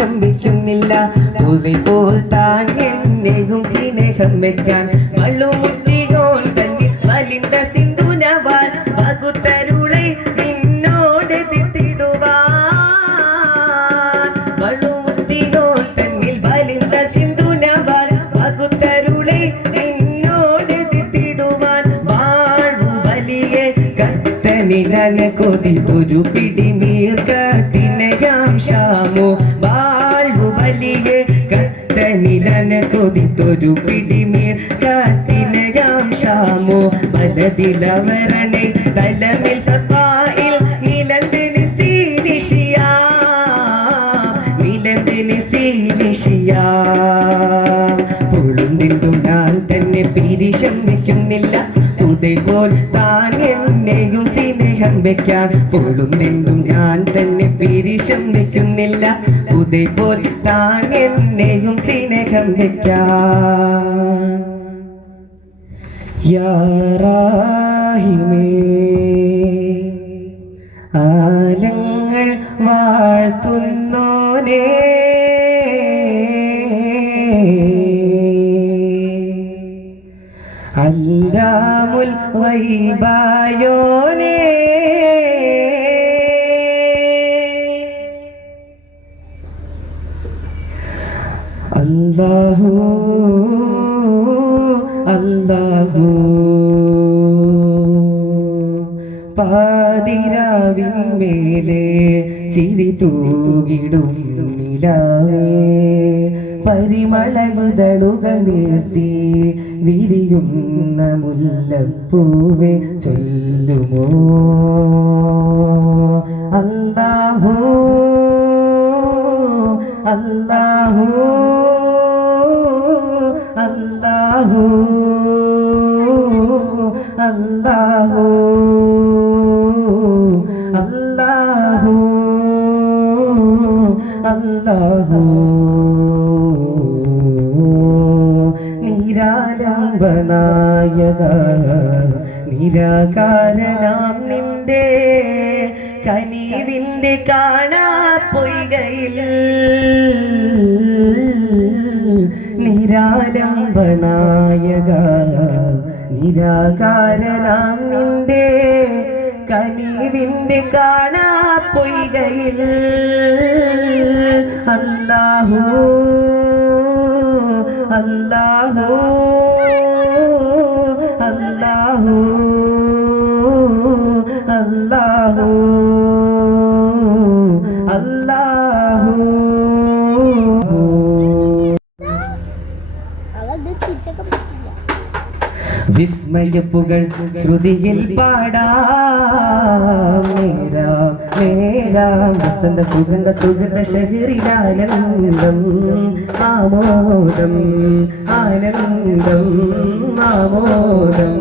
പിരിശം വെക്കുന്നില്ല പൂവെ പോൽ താൻ എന്നെയും സ്നേഹം വെക്കാൻ വള്ളുമുറ്റിയോൻ തന്നിൽ വലിന്ത സിന്ധുനവാൻ വകുത്തരുളെ നിന്നോട് തിത്തിടുവാൻ വള്ളുമുറ്റിയോൻ തന്നിൽ വലിന്ത സിന്ധുനവാൻ വകുത്തരുളെ നിന്നോട് തിത്തിടുവാൻ വാഴ്വു വലിയെ കത്തനിലന കൊതി ഒരു പിടിമീർക്കത്തിനയാം ക്ഷാമോ വാഴ്വു വലിയെ കത്തനിലന കൊതിത്തൊരു പിടിമീർക്കത്തിനയാം ക്ഷാമോ വലതിലവരണെ തലമിൽ സത്തായിൽ നിലന്തിന് സീനിഷിയാ നിലന്തിന് സീനിഷിയാ പൊളുന്തിന്തും ഞാൻ തന്നെ പിരിശം വെക്കുന്നില്ല പുതൈപോൽ താൻ എന്നെയും സ്നേഹം വെക്കാൻ പൊളുന്തിന്തും ഞാൻ തന്നെ പിരിശം വെക്കുന്നില്ല പുതൈപോൽ താൻ എന്നെയും സ്നേഹം വെക്കാൻ യാ റാഹിമേ ആലങ്ങൾ വാഴ്ത്തുന്നോനേ അല്ലാമുൽ ഗൈബായോനേ അല്ലാഹു അല്ലാഹു പാതിരാവിന്മേലെ ചിരി തൂകിടും നിലാവേ പരിമളമുതളുകൾ നീർത്തി വിരിയുന്ന മുല്ലപ്പൂവെ ചൊല്ലുമോ അല്ലാഹു അല്ലാഹു അല്ലാഹു അല്ലാഹു അല്ലാഹു അല്ലാഹു നിരാലംബനായക നിരാകാരനാം നിന്റെ കനിവിന്റെ കാണാ പൊയ്കയിൽ നിരാലംബനായക നിരാകാരനാം നിന്റെ കനിവിന്റെ കാണാ പൊയ്കയിൽ അല്ലാഹു അല്ലാഹു അല്ലാഹു അല്ലാഹു അല്ലാഹു വിസ്മയപ്പുകൾ ശ്രുതിയിൽ പാടാം നേരാം നേരാം വസന്ത സുഗന്ധ സുഗന്ധ ശഹരിലാനന്ദം ആമോദം ആനന്ദം ആമോദം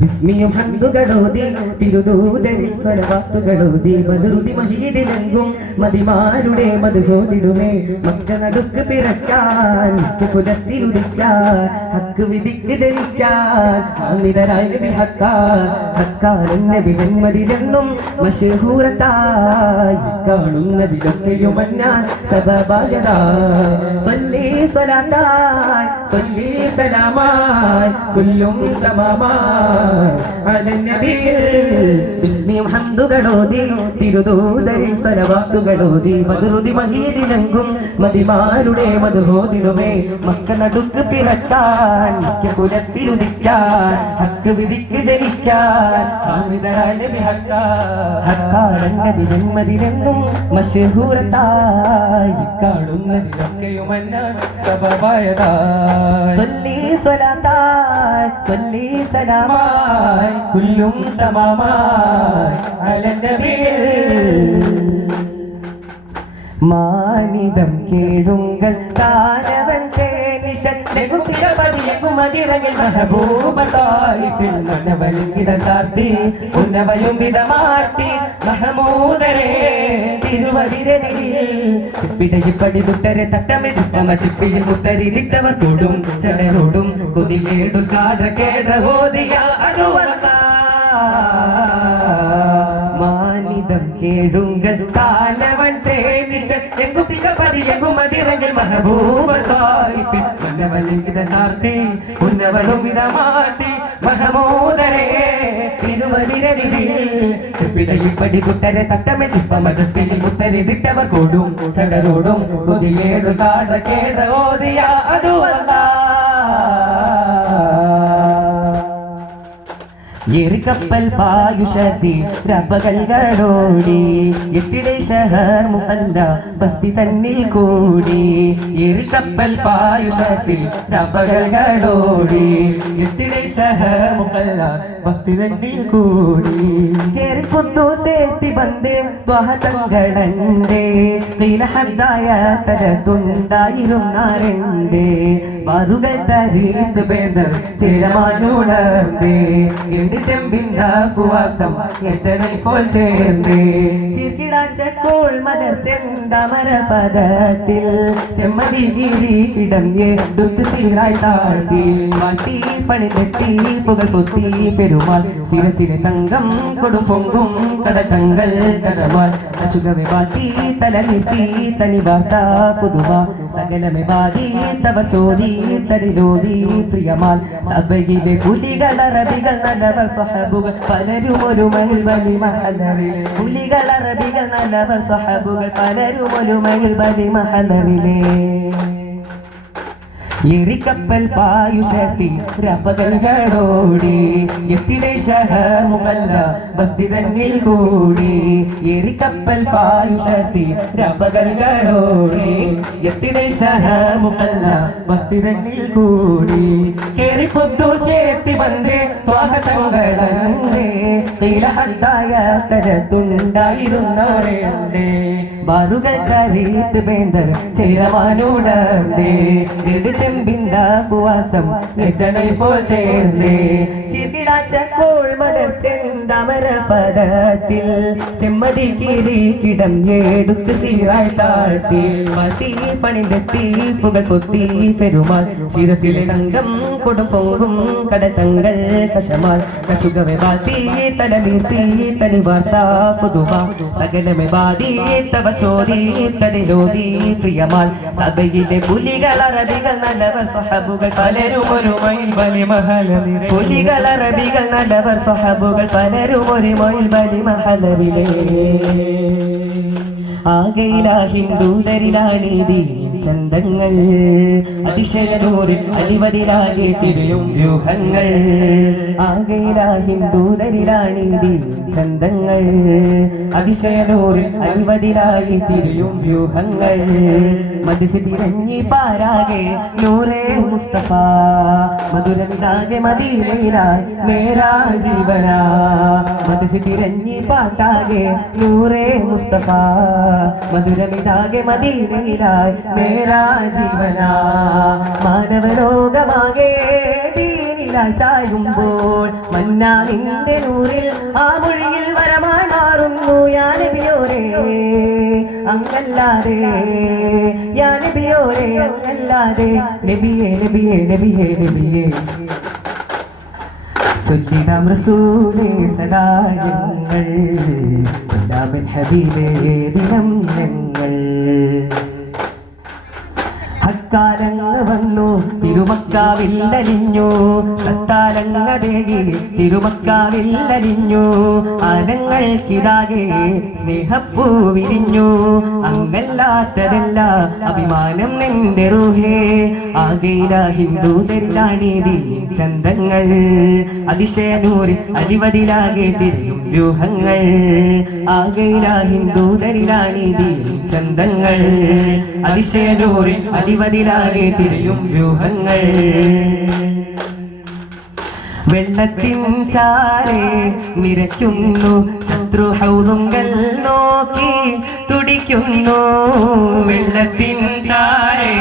ബിസ്മിയും ഹന്തുകളോതി തിരുദൂതരിൽ സ്വരവാസ്തുകളോതി മധുരുതി മഹീതിലെങ്കും മതിമാരുടെ മധുഹോതിടുമേ മക്ക നടുക്ക് പിറക്കാൻ കുലത്തിലുദിക്കാൻ ഹക്ക് വിധിക്ക് ജനിക്കാൻ അമിതരായ നബി ഹക്കാരൻ നബി ജന്മതിലെന്നും മശഹൂറത്തായി കാണുന്നതിലൊക്കെയും ഞാൻ സബബായതായി സ്വല്ലി സ്വലാത്തായി സ്വല്ലി സലാമായി കുല്ലും തമാമായി ബിസ്മിയും ഹന്തുകളോതി തിരുദൂതരിൽ സ്വരവാസ്തുകളോതി മധുരുതി മഹീതിലെങ്കും മതിമാരുടെ മധുഹോതിടുമേ മക്ക നടുക്ക് പിറക്കാൻ കുലത്തിലുദിക്കാൻ ഹക്ക് വിധിക്ക് ജനിക്കാൻ ഹക്കാരൻ നബി ജന്മദിനെന്നും മശഹൂറത്തായി കാണുന്നതിലൊക്കെയും സബബായതായി സ്വല്ലി സ്വലാത്തായി സ്വല്ലി സലാമായി കുല്ലും തമാമായി അലൻ നബിയിൽ മാനിതം കേഴുങ്ങൾ താരവൻ മതിരങ്ങിൽ മഹബൂബത്തായിഫിൽ മനവലിംഗിത ചാർത്തി ഉന്നവയും വിധമാട്ടി മഹമൂദരെ തിരുവതിരനിൽ ചിപ്പിടയിപ്പടി തുട്ടരെ തട്ടമെ ചിപ്പമ ചിപ്പിയിൽ തുട്ടരിട്ടവർ കൂടും ചടരോടും കൊതികേടു കാട കേട ഓതിയ അനുവർത്ത மானிடம் கேளுங்கள் காலவன் தேனிஷ எங்குதிக பதியகும் அதிரங்கள் மஹபூப தாயிஃபின் மன்னவனின் இத சார்த்தி உன்னவனும் இத மாட்டி மஹமூதரே திருவதிரடிவில் செப்பிடையில் படி குட்டரை தட்டமை சிப்பம செப்பில் முத்தரை திட்டவர் கூடும் சடரோடும் கொதியேடு காட கேட ஓதியா அதுவல்லா കപ്പൽ പായുഷതി രപകൽകളോടി എത്തിടെ ഷഹർ മുഹല്ല ബസ്തി തന്നിൽ കൂടി കപ്പൽ പായുഷതി രപകൽകളോടി എത്തിടെ ഷഹർ മുഹല്ല ബസ്തി തന്നിൽ കൂടി കുത്തൂസേത്തി ബന്ദേ ത്വഹതങ്ങളണ്ടേ കൈലഹദ്ദായ തരത്തുണ്ടായിരുന്നാരണ്ടേ മാറുകൾ തരീത്ത് ബേദർ ചിരമാനുണർന്നേ ചെമ്പിന്റെ ഫുവാസം എട്ടണை പോൽ ചേർന്നേ ചിർക്കിടാച്ചപ്പോൾ മലർ ചെന്താമര പദത്തിൽ ചെമ്മതി കിരീടം എടുത്ത് സീറായി താഴ്ത്തി വാട്ടി പണിതെട്ടി പുകൾ പൊത്തി പെരുമാൾ ശിരസിലെ തങ്കം കൊടും പൊങ്കും കടതങ്ങൾ കരമാൽ അശുഖമെ ബാത്തി തല നീട്ടി തനി വാർത്ത പുതുമ സകലമെ ബാതി തവ ചോദി തടിലോതി പ്രിയമാൽ സഭയിലെ പുലികൾ അറബികൾ നല്ലവർ സ്വഹബുകൾ പലരും ഒരു മയിൽ വലി മഹലറിലെ പുലികൾ അറബികൾ നല്ലവർ സ്വഹബുകൾ പലരും ഒരു മയിൽ വലി മഹലറിലെ കപ്പൽ പായുഷത്തി രപകൽകളോടി എത്തിടെ ഷഹർ മുഹല്ല ബസ്തി തന്നിൽ കൂടി കപ്പൽ പായുഷത്തി രപകൽകളോടി എത്തിടെ ഷഹർ മുഹല്ല ബസ്തി തന്നിൽ കൂടി കേറി പുത്തൂസേത്തി വന്നേ ത്വാഹതങ്ങളണ്ടേ കൈലഹദ്ദായ തരത്തുണ്ടായിരുന്നവരണ്ടേ ബാറുകൾ കരീത്ത് ബേന്ദർ ചിരമാനുണർന്നേ ചെമ്പിന്റെ ഫുവാസം എട്ടണை പോൽ ചേർന്നേ ചിർക്കിടാച്ചപ്പോൾ മലർ ചെന്താമര പദത്തിൽ ചെമ്മതി കിരീടം എടുത്ത് സീറായി താഴ്ത്തി മാറ്റി പണിതെത്തി പുകൾ പൊത്തി പെരുമാൾ ശിരസിലെ തങ്കം കൊടും പൊങ്കും കടതങ്ങൾ കശമാൽ കശുകമെ ബാത്തി തല നീർത്തി തനി വാർത്ത പുതുമ സകലമെ ബാതി തവ ചോദി തടിലോതി പ്രിയമാൽ സഭയിലെ പുലികൾ അറബികൾ നല്ലവർ സ്വഹബുകൾ പലരും ഒരു മയിൽ വലി മഹലറിലെ പുലികൾ അറബികൾ നല്ലവർ സ്വഹബുകൾ പലരും ഒരു മയിൽ വലി മഹലറിലെ ആകയില ഹിന്ദൂതരിലാണിതി ചന്തങ്ങൾ അതിശയനൂരിൽ അലിവതിലാകെ തിരിയും വ്യൂഹങ്ങൾ ആകയില ഹിന്ദൂതരിലാണിതി ചന്തങ്ങൾ അതിശയനൂരിൽ അലിവതിലാകെ തിരിയും വ്യൂഹങ്ങൾ മദ്ഹ് തിരഞ്ഞി പാരാകെ നൂറേ മുസ്തഫ മധുരമിലാകെ മദീനയിലായി മേരാ ജീവന മദ്ഹ് തിരഞ്ഞി പാട്ടാകെ നൂറേ മുസ്തഫ മധുരമിലാകെ മദീനയിലായി മേരാ ജീവന മാനവലോകമാകെ ദീനിലായി ചായുമ്പോൾ മന്നാ നിന്റെ നൂറിൽ ആ മൊഴിയിൽ വരമായി മാറുന്നു യാ നബിയോരേ അങ്ങല്ലാതെ യാ നബിയോരേ അങ്ങല്ലാതെ നബിയേ നബിയേ നബിയേ നബിയേ ചൊല്ലിടാം റസൂലേ സദാ ഞങ്ങൾ ചൊല്ലാമൻ ഹബീബേ ദിനം ഞങ്ങൾ ഹക്കാലങ്ങ് വന്നു തിരുമക്കാവില്ലലിഞ്ഞു സത്താലങ്ങതേകി തിരുമക്കാവില്ലലിഞ്ഞു ആനങ്ങൾക്കിതാകെ സ്നേഹപ്പൂ വിരിഞ്ഞു അങ്ങല്ലാത്തതല്ല അഭിമാനം നിന്റെ റൂഹേ ആകയില ഹിന്ദൂതരിലാണിതി ചന്തങ്ങൾ അതിശയനൂരിൽ അലിവതിലാകെ തിരിയും വ്യൂഹങ്ങൾ ആകയില ഹിന്ദൂതരിലാണിതി ചന്തങ്ങൾ അതിശയനൂരിൽ അലിവതിലാകെ തിരിയും വ്യൂഹങ്ങൾ വെള്ളത്തിൻ ചാരെ നിരയ്ക്കുന്നു ശത്രു ഹൗദുങ്കൽ നോക്കി തുടിക്കുന്നു വെള്ളത്തിൻ ചാരെ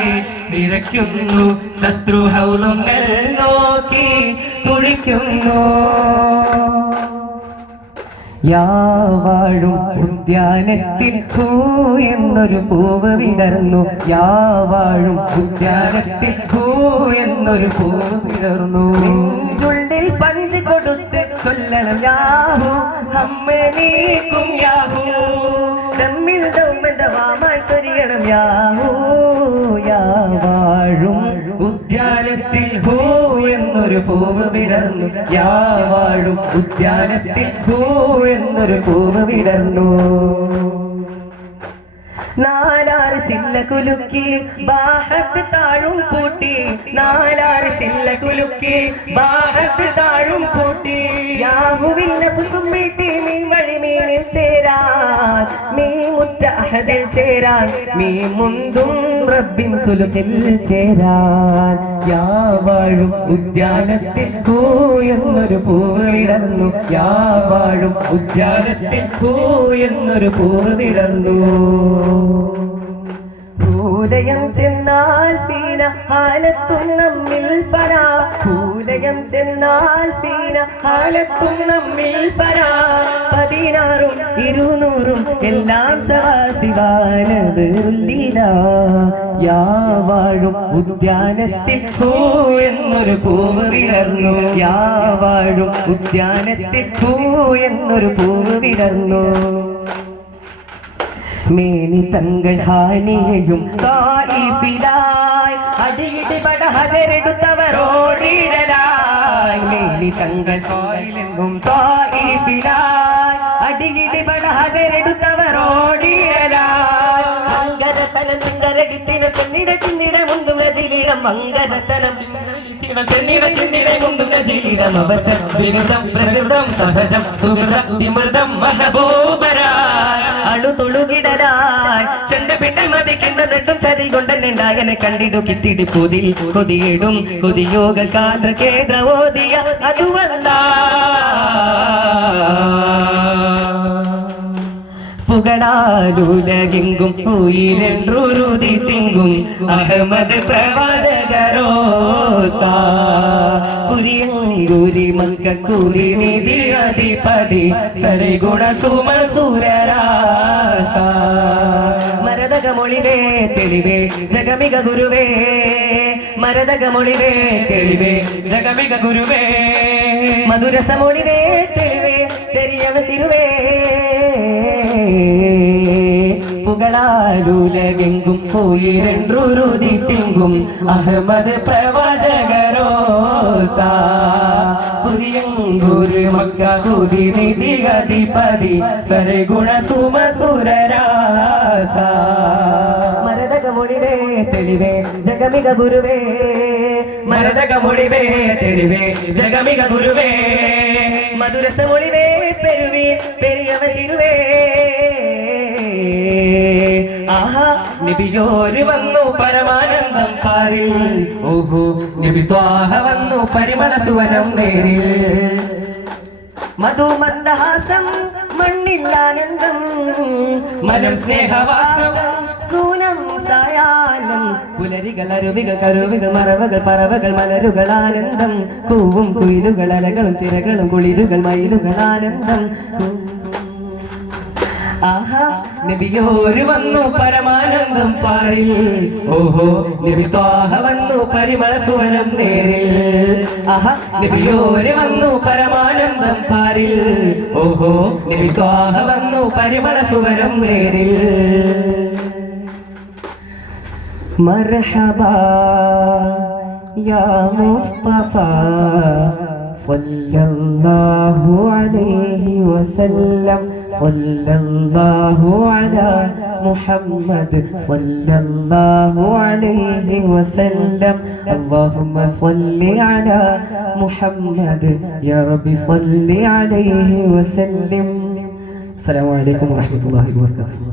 നിരയ്ക്കുന്നു ശത്രു ഹൗദുങ്കൽ നോക്കി തുടിക്കുന്നു യാവാഴും ഉദ്യാനത്തിൽ പൂ എന്നൊരു പൂവ് വിടർന്നു യാവാഴും ഉദ്യാനത്തിൽ പൂ എന്നൊരു പൂവ് വിടർന്നു നെഞ്ചുള്ളിൽ പഞ്ച് കൊടുത്ത് ചൊല്ലണം യാഹു ഹമ്മനീക്കും യാഹൂ നമ്മിൽ ദൗമന്തവാമായി ചൊരിയണം യാഹൂ യാ വാഴും ഉദ്യാനത്തിൽ ഹൂ എന്നൊരു പൂവ് വിടർന്നു യാ വാഴും ഉദ്യാനത്തിൽ ഹൂ എന്നൊരു പൂവ് വിടർന്നു നാലാറ് ചില്ല കുലുക്കി ബാഹത്ത് താഴും പൂട്ടി നാലാറ് ചില്ല കുലുക്കി ബാഹത്ത് താഴും പൂട്ടി യാഹുവിന്റെ പുസുമിട്ടി നീ വഴിമീനിൽ ചേരാൻ നീ മുറ്റ അഹദിൽ ചേരാൻ നീ മുന്തും റബ്ബിൻ സുലുക്കിൽ ചേരാൻ യാ വാഴും ഉദ്യാനത്തിൽ പൂ എന്നൊരു പൂവ് വിടർന്നു യാ വാഴും ഉദ്യാനത്തിൽ പൂ എന്നൊരു പൂവ് വിടർന്നു ഭൂലയം ചെന്നാൽ പീന ഹാലത്തും നമ്മിൽ ഫരാ ഭൂലയം ചെന്നാൽ പീന ഹാലത്തും നമ്മിൽ ഫരാ 16 200 എല്ലാം സവാസിവാനത് ഉള്ളില യാ വാഴും ഉദ്യാനത്തിൽ പൂ എന്നൊരു പൂവ് വിടർന്നു യാ വാഴും ഉദ്യാനത്തിൽ പൂ എന്നൊരു പൂവ് വിടർന്നു മേനി തങ്ങൾ ഹാനിയയും തായിഫിലായി അടിയിടി പട ഹജരെടുത്തവരോടിടലായി മേനി തങ്ങൾ ഹാനിലെങ്ങും തായിഫിലായി അടിയിടി പട ഹജരെടുത്തവരോടിടലായി മംഗലതലം ചിന്തര ചിത്തിന ചെന്നിട ചിന്നിട മുന്തും രചിലിടം മംഗലതലം ചെന്നിട ചിന്നിട മുന്തും രചിലിടം അവർത്തം വിരുദ്ധം പ്രകൃതം സഹജം സുഹൃതം വിമൃതം മഹബൂബരായ അണു തൊഴുകിടരായി ചെണ്ടപിട്ട മതിക്കിണ്ട നെട്ടും ചതി കൊണ്ടെന്നുണ്ടായനെ കണ്ടിടു കിത്തിടി പൊതിൽ കൊതിയിടും കൊതിയോഗ കാന്ത്ര കേന്ദ്ര ഓതിയ അതുവല്ല പുകടാലുലകിങ്കും ഉയരെൻറുരുതി തിങ്കും അഹമ്മദ് പ്രവാചകരോസ കുരിയങ്കുരി മക്കക്കൂരി നിധി അധിപതി സരിഗുണ സുമസുരരാസ മരതകമൊളിവേ തെളിവേ ജഗമിക ഗുരുവേ മരതകമൊളിവേ തെളിവേ ജഗമിക ഗുരുവേ മധുരസമൊളിവേ തെളിവേ തെരിയവ തിരുവേ പുകളാലുലകെങ്കും പോയിരണ്ടുരുതി തിങ്കും അഹമ്മദ് പ്രവാചകരോസ പുരിയങ്കുരു മക്ക കുതി നിധി ഗതിപതി സരഗുണ സുമസുരരാസ മരതകമൊളിവേ തെളിവേ ജഗമിക ഗുരുവേ മരതകമൊളിവേ തെളിവേ ജഗമിക ഗുരുവേ മധുരസമൊളിവേ പെരുവേ പെരിയവ തിരുവേ ആഹാ നബിയോര് വന്നു പരമാനന്ദം കാരിൽ ഓഹോ നബി ത്വാഹ വന്നു പരിമള സുവനം നേരിൽ മധുമന്ദഹാസം മണ്ണില്ലാനന്ദം മനം സ്നേഹവാസം സൂനം സായാഹ്നം പുലരികൾ അരുവികൾ കരുവികൾ മറവകൾ പറവകൾ മലരുകൾ ആനന്ദം കൂവും കുയിലുകൾ അലകളും തിരകളും കുളിരുകൾ മയിലുകൾ ആനന്ദം ആഹാ നബിയോര് വന്നു പരമാനന്ദം പാരിൽ ഓഹോ നബി ത്വാഹ വന്നു പരിമള സുവനം നേരിൽ ആഹാ നബിയോര് വന്നു പരമാനന്ദം പാരിൽ ഓഹോ നബി ത്വാഹ വന്നു പരിമള സുവനം നേരിൽ മർഹബാ യാ മുസ്തഫ സല്ലല്ലാഹു അലൈഹി വസല്ലം സല്ലല്ലാഹു അലാ മുഹമ്മദ് സല്ലല്ലാഹു അലൈഹി വസല്ലം അല്ലാഹുമ്മ സല്ലി അലാ മുഹമ്മദ് യാ റബ്ബി സല്ലി അലൈഹി വസല്ലം. അസ്സലാമു അലൈക്കും വറഹ്മത്തുള്ളാഹി വബറകാതുഹു.